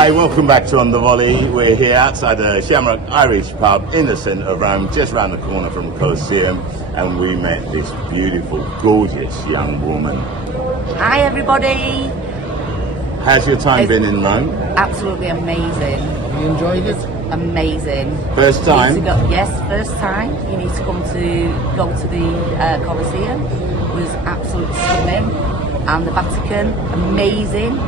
Hi, welcome back to On The Volley. We're here outside the Shamrock Irish pub in the centre of Rome, just round the corner from the Colosseum, and we met this beautiful, gorgeous young woman. Hi everybody. How's your time been in Rome? Absolutely amazing. Have you enjoyed it? Amazing. First time? Yes, first time. You need to go to the Colosseum. It was absolutely stunning. And the Vatican, amazing.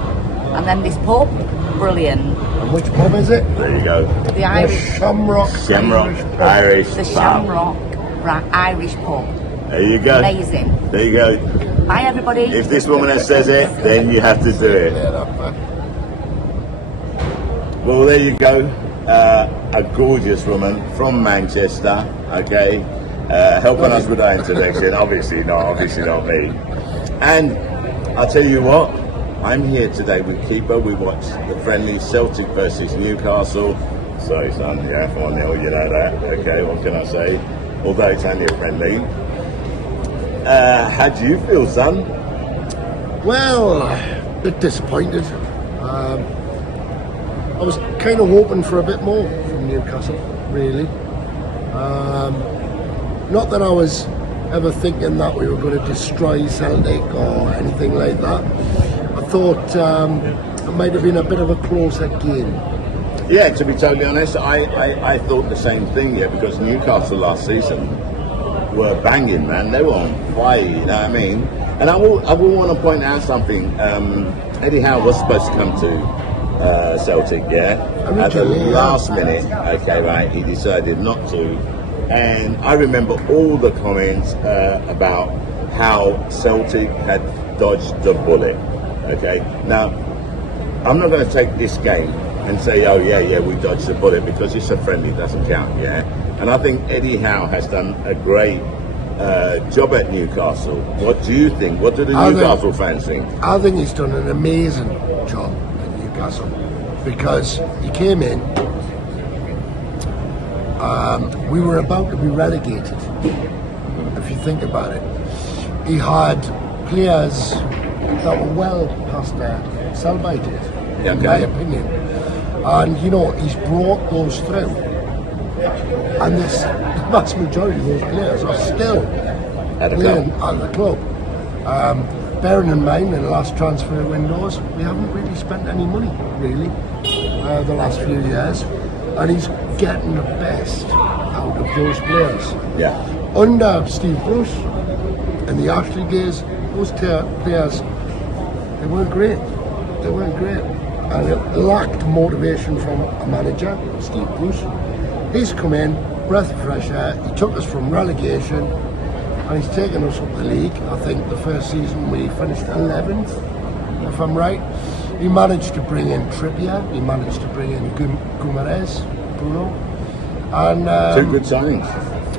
And then this pub, brilliant. And which pub is it? There you go. The Irish Shamrock Irish The pub. Shamrock Irish pub. There you go. Amazing. There you go. Bye everybody. If this woman says it, then you have to do it. Well, there you go. A gorgeous woman from Manchester, okay, helping us with our introduction. Obviously not me. And I'll tell you what, I'm here today with Keeper. We watched the friendly Celtic versus Newcastle. Sorry, son, yeah, 4-0, you know that. Okay, what can I say? Although it's only a friendly. How do you feel, son? Well, a bit disappointed. I was kind of hoping for a bit more from Newcastle, really. Not that I was ever thinking that we were going to destroy Celtic or anything like that. I thought it might have been a bit of a closer game. Yeah, to be totally honest, I thought the same thing, yeah, because Newcastle last season were banging, man. They were on fire, you know what I mean? And I will want to point out something. Eddie Howe was supposed to come to Celtic, yeah? At the last minute, okay, right, he decided not to. And I remember all the comments about how Celtic had dodged the bullet, okay? Now, I'm not going to take this game and say, oh yeah, we dodged the bullet, because it's a friendly, it doesn't count, yeah? And I think Eddie Howe has done a great job at Newcastle. What do you think? What do the Newcastle fans think? I think he's done an amazing job at Newcastle, because he came in, we were about to be relegated, if you think about it. He had players that were well past their sell-by date, in my opinion. And, you know, he's brought those through. And the vast majority of those players are still playing at the club. Bearing in mind, in the last transfer windows, we haven't really spent any money, really, the last few years. And he's getting the best out of those players. Yeah. Under Steve Bruce, in the Ashley days, those players, they weren't great. They weren't great. And it lacked motivation from a manager, Steve Bruce. He's come in, breath of fresh air. He took us from relegation, and he's taken us up the league. I think the first season we finished 11th, if I'm right. He managed to bring in Trippier. He managed to bring in Guimaraes, Bruno, and 2 good signings.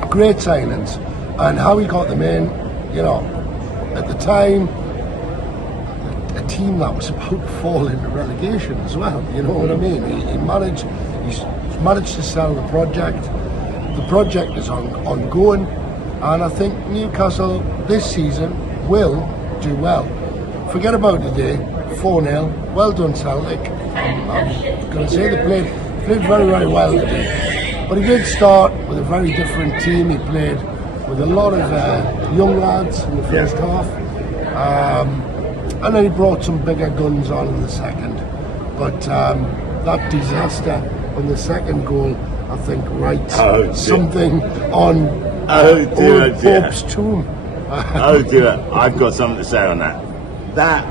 Great signings. And how he got them in, you know, at the time, a team that was about to fall into relegation as well. You know what I mean? He's managed to sell the project. The project is ongoing, and I think Newcastle this season will do well. Forget about today, 4-0. Well done, Celtic. I'm going to say they played very, very well today. But he did start with a very different team. He played with a lot of young lads in the first half. And then he brought some bigger guns on in the second. But that disaster on the second goal, I think, writes something on old Pope's tomb. Oh dear, I've got something to say on that. That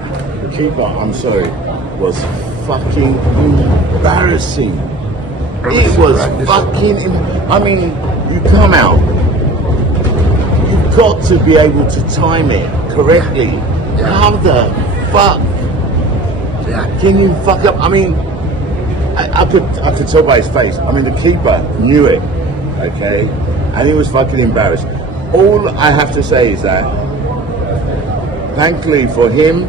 keeper, I'm sorry, was fucking embarrassing. It was fucking, I mean, you come out, you've got to be able to time it correctly. How the fuck can you fuck up? I mean, I could tell by his face. I mean, the keeper knew it, okay, and he was fucking embarrassed. All I have to say is that, thankfully for him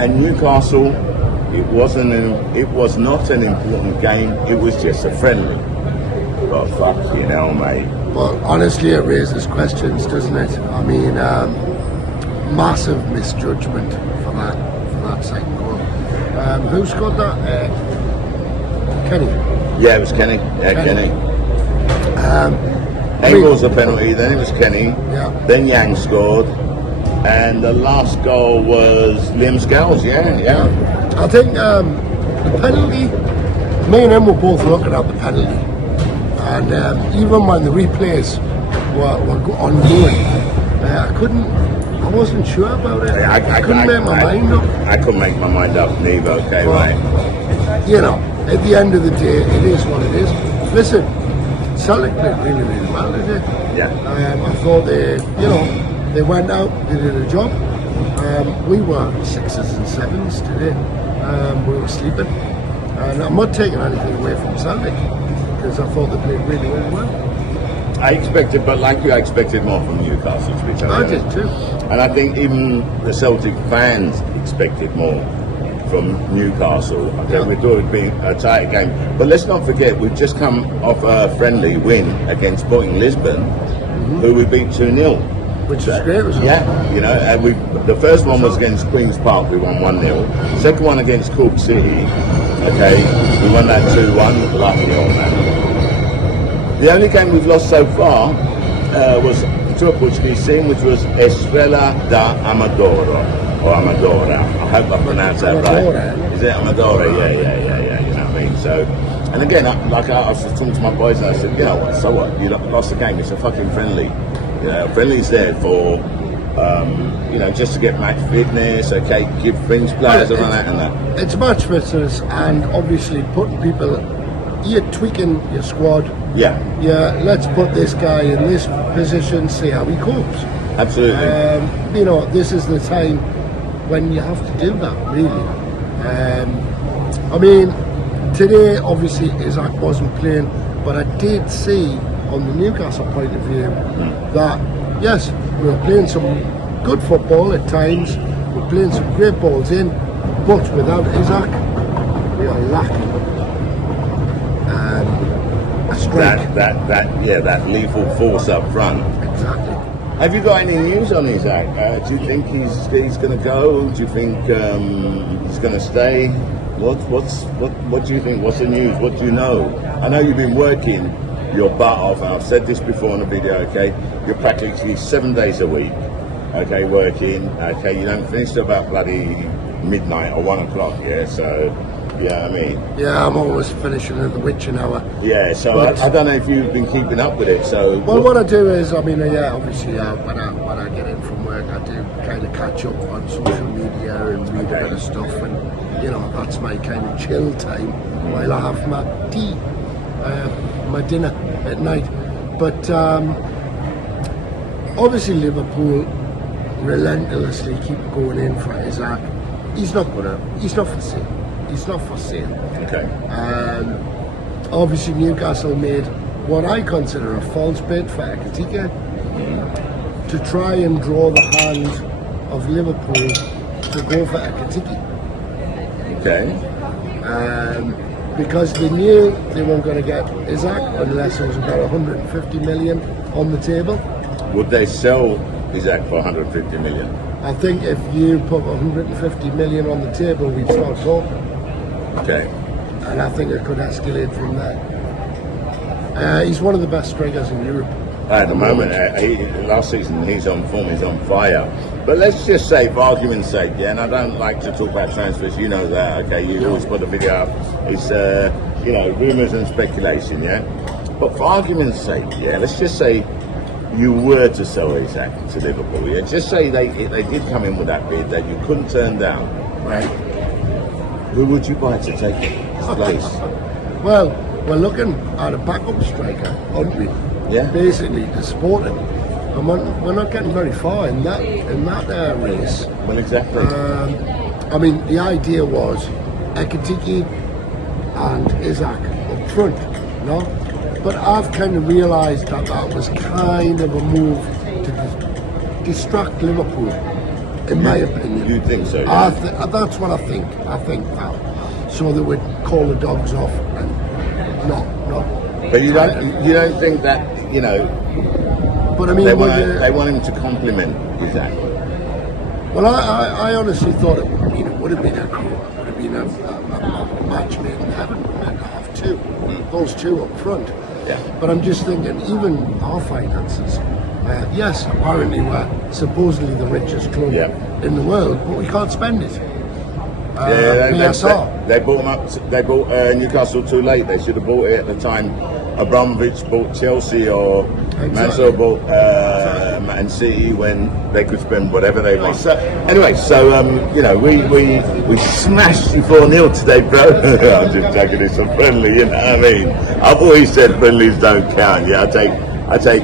and Newcastle, it was not an important game. It was just a friendly. But fuck you know, mate. Well, honestly, it raises questions, doesn't it? I mean, massive misjudgment for that second goal. Who scored that? Kenny. Yeah, it was Kenny. Yeah, Kenny. Kenny. Engel's a penalty, then it was Kenny. Yeah. Then Yang scored. And the last goal was Liam Scales, yeah. I think the penalty, me and him were both looking at the penalty. And even when the replays were ongoing, I wasn't sure about it. I couldn't make my mind up. I couldn't make my mind up neither, okay, But, right. You know, at the end of the day, it is what it is. Listen, Celtic played really, really well today. Yeah. I thought they went out, they did a job. We were 6s and 7s today. We were sleeping. And I'm not taking anything away from Celtic because I thought they played really, really well. I expected, but like you, I expected more from Newcastle, to be totally I honest. did too. And I think even the Celtic fans expected more from Newcastle. I think we thought it'd be a tight game. But let's not forget, we've just come off a friendly win against Sporting Lisbon, who we beat 2-0. Which is great, wasn't it? Yeah, you know, the first one was against Queen's Park, we won 1-0. Second one against Cork City, okay, we won that 2-1, lucky on that. The only game we've lost so far was to a Portuguese team, which was Estrela da Amadora, or Amadora. I hope I pronounced that right. Is it Amadora? Yeah, you know what I mean? So, and again, I was just talking to my boys and I said, you know what, so what? You lost the game, it's a fucking friendly. You know, friendly's there for, you know, just to get match fitness, okay, give fringe players and all that and that. It's match fitness and obviously putting people, you're tweaking your squad. Yeah. Yeah, let's put this guy in this position, see how he copes. Absolutely. You know, this is the time when you have to do that, really. I mean, today, obviously, Isaac wasn't playing, but I did see, on the Newcastle point of view, that, yes, we were playing some good football at times, we're playing some great balls in, but without Isaac, we are lacking a strike. That lethal force up front. Exactly. Have you got any news on Isaac? Do you think he's going to go? Do you think he's going to stay? What do you think? What's the news? What do you know? I know you've been working your butt off, and I've said this before in the video, okay? You're practically 7 days a week, okay, working, okay? You don't finish till about bloody midnight or 1 o'clock, yeah? So, yeah, I mean. Yeah, I'm always finishing at the witching hour. Yeah, so I don't know if you've been keeping up with it, so. Well, what I do is, I mean, yeah, obviously, when I get in from work, I do kind of catch up on social media and read a bit of stuff, and, you know, that's my kind of chill time while I have my tea. My dinner at night, but obviously Liverpool relentlessly keep going in for Isaac. He's not for sale. Okay. Obviously Newcastle made what I consider a false bid for Ekitike to try and draw the hand of Liverpool to go for Ekitike. Okay. Because they knew they weren't going to get Isaac unless there was about 150 million on the table. Would they sell Isaac for 150 million? I think if you put 150 million on the table, we'd start talking. Okay. And I think it could escalate from there. He's one of the best strikers in Europe. At the moment, last season he's on form, he's on fire. But let's just say, for argument's sake, yeah, and I don't like to talk about transfers, you know that, okay, you always put the video up, it's, you know, rumours and speculation, yeah? But for argument's sake, yeah, let's just say you were to sell Isaac to Liverpool, yeah? Just say they did come in with that bid that you couldn't turn down, right? Who would you buy to take his place? Well, we're looking at a backup striker, aren't we? Yeah. Basically, to support him. And we're not getting very far in that race. Well, exactly. I mean, the idea was Ekitike and Isaac up front, no? But I've kind of realised that was kind of a move to distract Liverpool, in my opinion. You think so? Yeah? That's what I think. I think that. So they would call the dogs off and not. But you don't think that, you know, but I mean, they want him to compliment Isaac? Well, I honestly thought it would have been a been a match made in heaven and half two. Those two up front. Yeah. But I'm just thinking, even our finances. Yes, apparently we're supposedly the richest club in the world, but we can't spend it. PSR. They bought them up. They bought Newcastle too late. They should have bought it at the time. Abramovich bought Chelsea or Mansell bought Man City when they could spend whatever they want. So anyway, you know, we smashed you 4-0 today, bro. I'm just taking this a friendly. You know what I mean? I've always said friendlies don't count. Yeah, I take.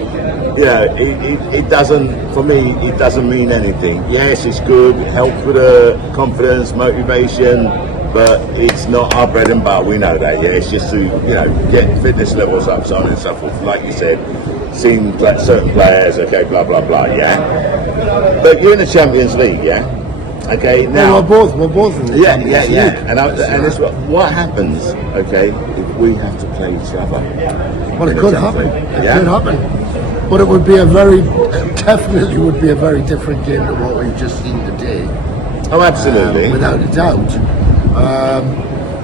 You know, it doesn't, for me, it doesn't mean anything. Yes, it's good, help with the confidence, motivation, but it's not our bread and butter, we know that, yeah. It's just to, you know, get fitness levels up, so on and so forth. Like you said, seeing certain players, okay, blah, blah, blah, yeah. But you're in the Champions League, yeah? Okay, now... Well, we're both in the Champions League. And it's what happens, okay, if we have to play each other. Well, it could happen. It could happen. But it would be definitely would be a very different game to what we've just seen today. Oh, absolutely. Without a doubt.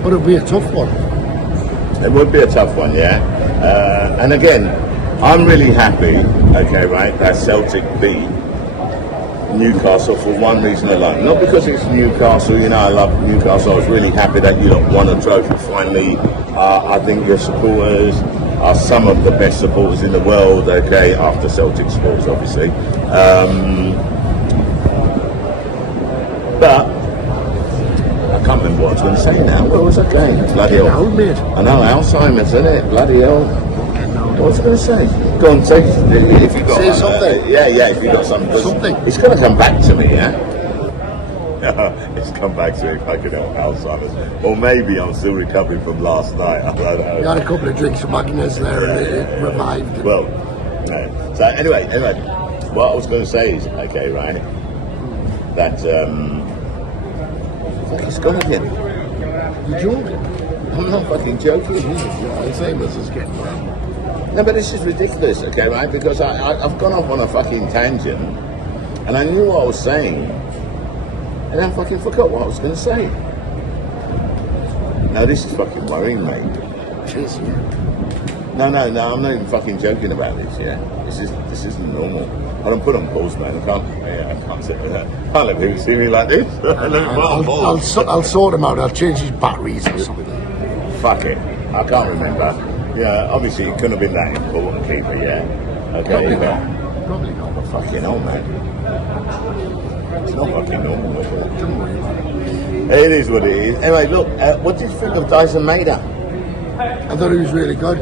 But it would be a tough one. It would be a tough one, yeah. And again, I'm really happy, okay, right, that Celtic beat Newcastle for one reason alone. Not because it's Newcastle, you know, I love Newcastle. I was really happy that you won a trophy finally. I think your supporters are some of the best supporters in the world, okay, after Celtic supporters, obviously. But I can't remember what I was going to say now. What was I going? Bloody hell. I know, Alzheimer's, isn't it? Bloody hell. What was I going to say? Go on, say if you got something. If you got something. It's going to come back to me, yeah? It's come back to me, fucking hell, Alzheimer's. Or maybe I'm still recovering from last night. I don't know. You had a couple of drinks of Magnus there and it revived. Well, no. So anyway, what I was going to say is, okay, right, that, fuck, it's gone again. You're joking? I'm not fucking joking. Alzheimer's is getting well. No, but this is ridiculous, okay, right? Because I've gone off on a fucking tangent, and I knew what I was saying, and I fucking forgot what I was going to say. No, this is fucking worrying, mate. Jeez. No, I'm not even fucking joking about this, yeah? This isn't normal. I don't put on pause, man. I can't sit with that. Can't let people see me like this. I'll sort him out. I'll change his batteries or something. Fuck it. I can't remember. Yeah, obviously it couldn't have been that important, keeper, yeah? Okay, Probably not. But fucking hell, man. It's not fucking normal, is it? Don't worry about it. It is what it is. Anyway, look, what did you think of Dyson Maida? I thought he was really good.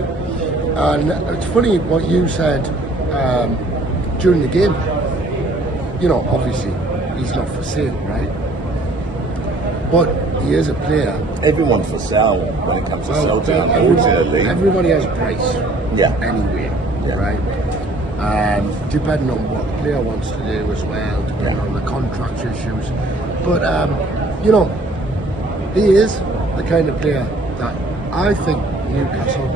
And it's funny what you said during the game. You know, obviously, he's not for sale, right? But he is a player. Everyone's for sale when it comes to Celtic, unfortunately. Everybody has a price. Yeah. Anyway, right? Depending on what the player wants to do as well, depending on the contract issues. But, you know, he is the kind of player that I think Newcastle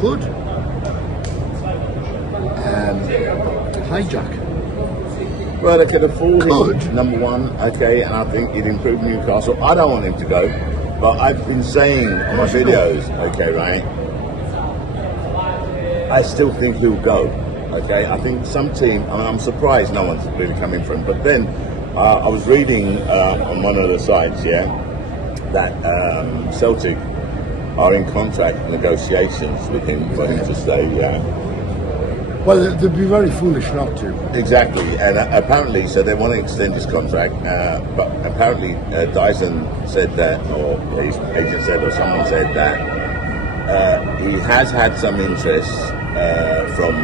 could hijack. Well, they could afford him, number one, okay, and I think he'd improve Newcastle. I don't want him to go, but I've been saying in my videos, okay, right, I still think he'll go, okay. I think some team, I mean, I'm surprised no one's really coming for him, but then I was reading on one of the sites, yeah, that Celtic are in contract negotiations with him for him to stay, yeah. Well, they'd be very foolish not to. Exactly, and apparently, so they want to extend his contract, but apparently Dyson said that, or his agent said, or someone said that he has had some interest from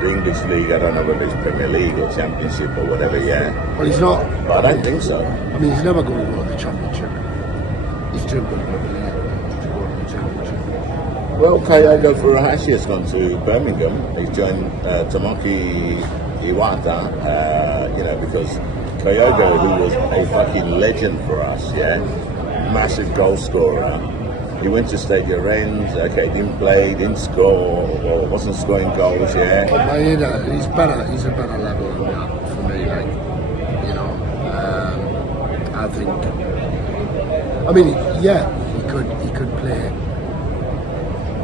the English League. I don't know whether it's Premier League or Championship or whatever, yeah. Well, he's not. But I don't think so. I mean, he's never going to go to the Championship. He's too good to go to the Championship. Well, Kyogo Furuhashi has gone to Birmingham. He's joined Tomoki Iwata, you know, because Kyogo, who was a fucking legend for us, yeah, massive goal scorer. He went to Stadia Rennes, okay, didn't play, didn't score, or wasn't scoring goals, yeah. But you know, he's a better level than that for me, like, you know. I I mean, yeah, he could play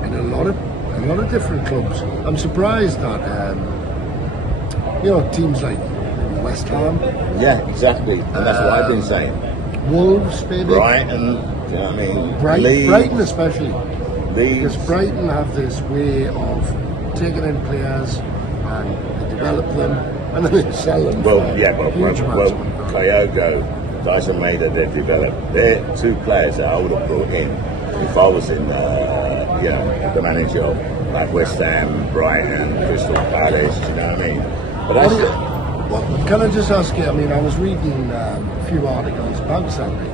in a lot of different clubs. I'm surprised that teams like West Ham, Yeah, exactly. And that's what I've been saying. Wolves, maybe Brighton, you know what I mean? Leeds, Brighton especially, Leeds. because Brighton have this way of taking in players and they develop them and then they sell them. Huge amounts of money. Kyogo, Dyson Maida, they've developed. They're two players that I would have brought in if I was in, the manager of like West Ham, Brighton, Crystal Palace. You know what I mean? But that's Well, can I just ask you? I mean, I was reading a few articles about Celtic,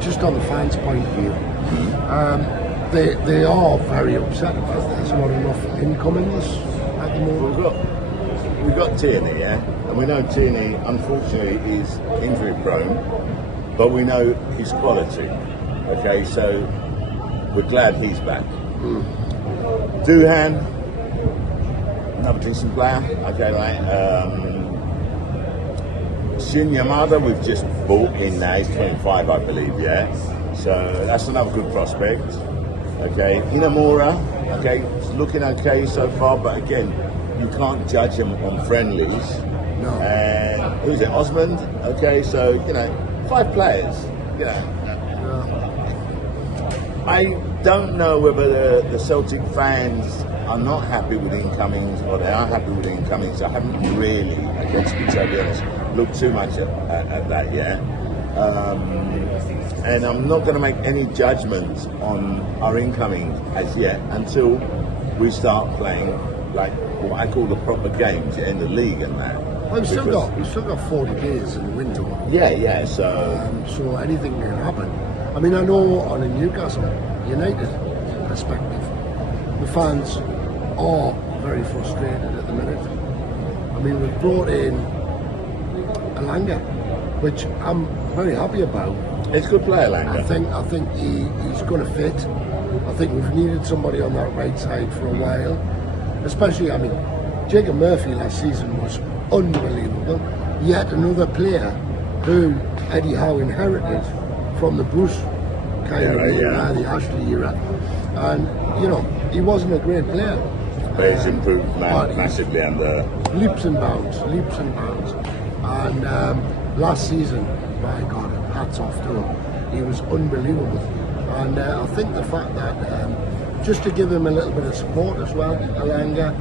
just on the fans' point of view. They are very upset about there's not enough incomings at the moment. We've got Tierney, yeah, and we know Tierney, unfortunately, is injury prone, but we know his quality. Okay, so we're glad he's back. Doohan, another decent player. Okay, right. Shin Yamada, we've just bought in now. He's 25, I believe. Yeah, so that's another good prospect. Okay, Inamura. Okay, it's looking okay so far, but again, you can't judge him on friendlies. No. And who's it? Osmond. Okay, so 5 players. I don't know whether the Celtic fans are not happy with incomings or they are happy with incomings. I haven't really, to be totally honest, looked too much at that yet. And I'm not going to make any judgments on our incomings as yet until we start playing like what I call the proper games in the league and that. Well, we've still got 40 days in the window. Yeah. So anything can happen. I mean, I know on a Newcastle United perspective, the fans are very frustrated at the minute. I mean, we've brought in Alanga, which I'm very happy about. it's a good player, Langer. I think he's going to fit. I think we've needed somebody on that right side for a while. Especially, I mean, Jacob Murphy last season was unbelievable. Yet another player who Eddie Howe inherited from the Bruce kind of era, the Ashley era. And, he wasn't a great player. But he's improved massively under Leaps and bounds. And last season, my God, hats off to him. He was unbelievable. And I think the fact that just to give him a little bit of support as well, Alanga.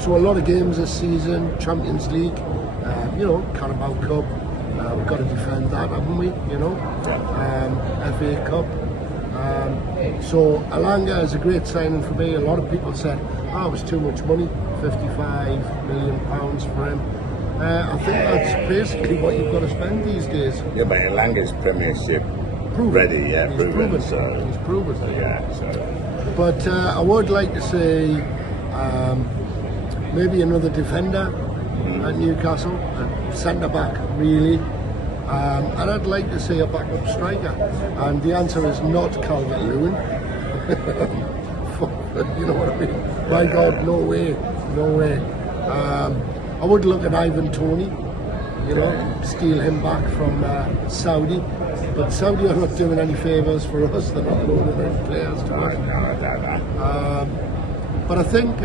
So a lot of games this season, Champions League, Carabao Cup. We've got to defend that, haven't we? FA Cup. So Alanga is a great signing for me. A lot of people said, it was too much money, £55 million for him. I think that's basically what you've got to spend these days. Yeah, but Alanga's Premiership Proven. ready, He's proven. So he's proven. yeah, so But I would like to see maybe another defender at Newcastle, a centre back really, and I'd like to see a backup striker. And the answer is not Calvert-Lewin. You know what I mean? My God, no way. I would look at Ivan Toney, steal him back from Saudi. But Saudi are not doing any favours for us. They're not loaning any players to us. But I think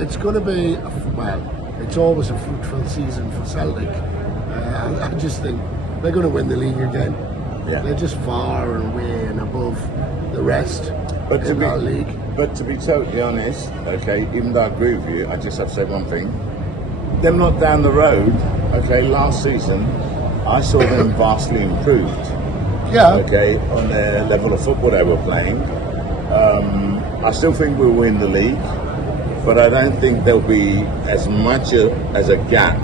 it's going to be, it's always a fruitful season for Celtic. I just think they're going to win the league again. Yeah. They're just far and away and above the rest in that league. But to be totally honest, okay, even though I agree with you, I just have to say one thing. Them not down the road, okay, last season, I saw them vastly improved. Yeah. Okay, on their level of football they were playing. I still think we'll win the league, but I don't think there'll be as much as a gap.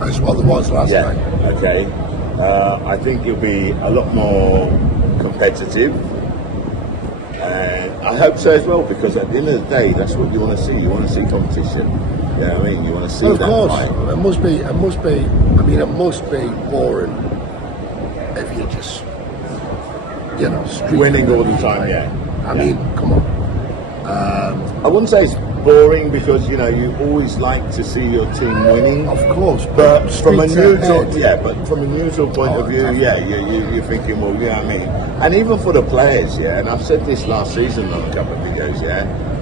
As what there was last time. Okay. I think it'll be a lot more competitive. And I hope so as well, because at the end of the day, that's what you want to see. You want to see competition. You know what I mean? You want to see Of that course, fight. it must be boring if you just, streak Winning all the time, yeah. I mean, come on. I wouldn't say it's boring because you know you always like to see your team winning. Of course, But from a streets neutral, ahead. but from a neutral point of view, you're thinking, well, you know what I mean. And even for the players, and I've said this last season on a couple of videos,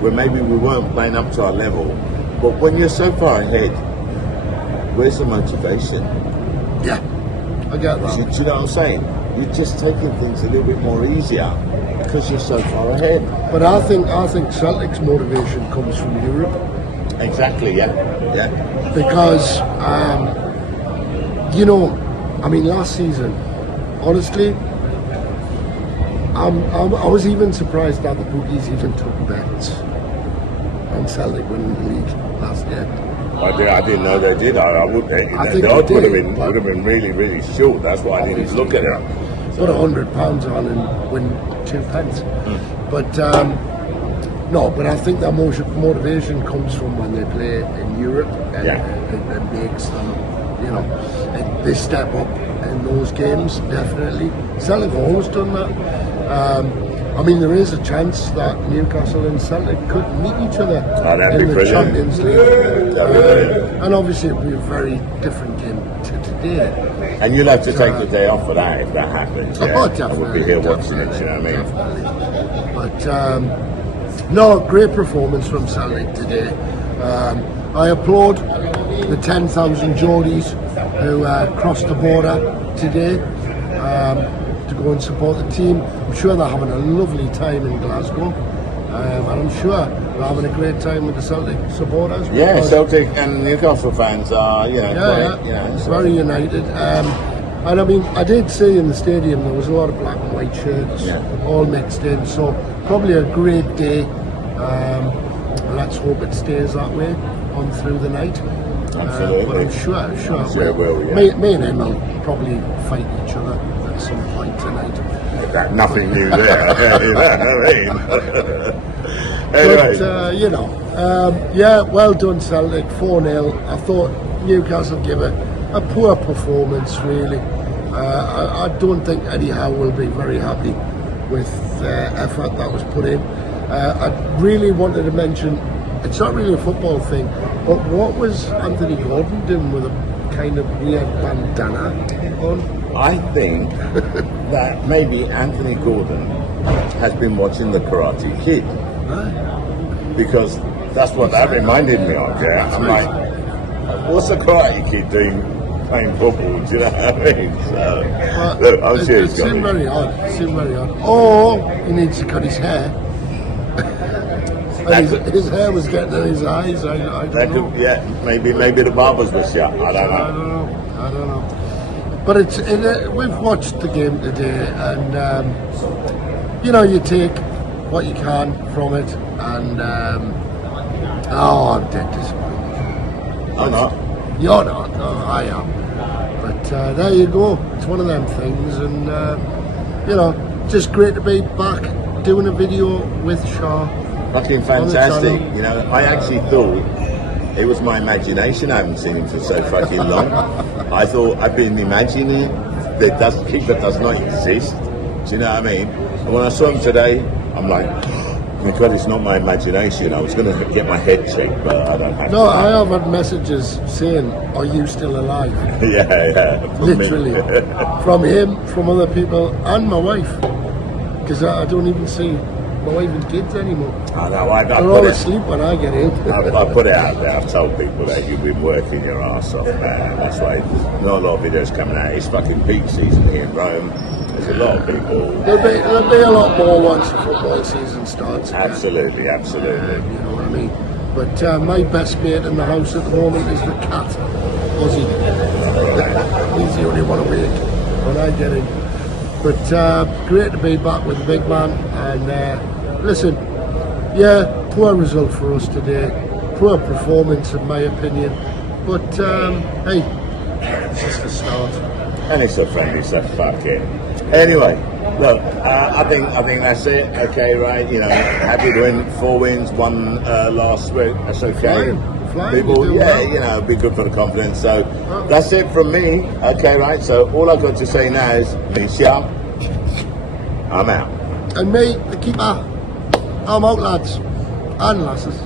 where maybe we weren't playing up to our level, but when you're so far ahead, where's the motivation? Yeah, I get that. Do you know what I'm saying? You're just taking things a little bit more easier because you're so far ahead. But I think Celtic's motivation comes from Europe. Exactly, yeah. Because you know, I mean, last season, honestly, I was even surprised that the bookies even took bets on Celtic winning the league last year. I didn't know they did. I would. I think the they odds would did, have been really, really short. That's why I didn't look at it. Put £100 on and win 2 pence. But no, but I think that motivation comes from when they play in Europe, and it makes them, you know, and they step up in those games. Definitely, Celtic have always done that. I mean, there is a chance that Newcastle and Celtic could meet each other in the Champions League. And obviously, it would be a very different game to today. And you'll have to take the day off for that if that happens. Yeah? Oh, definitely. I would be here watching it, you know what I mean? Definitely. But no, great performance from Celtic today. I applaud the 10,000 Geordies who crossed the border today to go and support the team. I'm sure they're having a lovely time in Glasgow, and I'm sure they're having a great time with the Celtic supporters. Yeah, Celtic and Newcastle fans are, very united. And I mean, I did see in the stadium there was a lot of black and white shirts, all mixed in. So probably a great day. Let's hope it stays that way on through the night. Absolutely. But I'm sure it will. Yeah. Me and him will probably fight each other at some point tonight. Nothing new there. You know what I mean? Anyway. But, well done Celtic, 4-0. I thought Newcastle gave a poor performance, really. I don't think Eddie Howe will be very happy with the effort that was put in. I really wanted to mention, it's not really a football thing, but what was Anthony Gordon doing with a kind of weird bandana on? I think that maybe Anthony Gordon has been watching the Karate Kid, because that's what that reminded me of. Yeah, I'm like, what's the Karate Kid doing playing football? Do you know what I mean? So, look, I'm serious. It seemed very odd. Or he needs to cut his hair. His hair was getting in his eyes. I don't know. Maybe the barbers were shut. I don't know. But we've watched the game today, and you take what you can from it, and I'm dead disappointed. I'm not. You're not. No, I am. But there you go. It's one of them things, and just great to be back doing a video with Shah. Fucking fantastic. You know, I actually thought it was my imagination. I haven't seen him for so fucking long. I thought I've been imagining that Keeper does not exist. Do you know what I mean? And when I saw him today, I'm like, oh my God, it's not my imagination. I was going to get my head checked, but I don't have to. No, I have had messages saying, are you still alive? Yeah. Literally. From him, from other people, and my wife. Because I don't even see my wife and kids anymore. I know. They're all asleep when I get in. I put it out there. I've told people that you've been working your ass off, man. That's why not a lot of videos coming out. It's fucking peak season here in Rome. There's a lot of people. There'll be a lot more once the football season starts. Absolutely. You know what I mean? But my best mate in the house at the moment is the cat, Ozzy. He's the only one awake when I get in. But great to be back with the big man. And listen, poor result for us today. Poor performance, in my opinion. But hey, it's just a start. And it's a friendly stuff, fuck it. Anyway, look, I think that's it. Okay, right? You know, happy to win 4 wins, 1 loss. That's okay. Flying, people, be good for the confidence. So that's it from me. Okay, right? So all I've got to say now is, Shah, I'm out. And me, the keeper, I'm out, lads and lasses.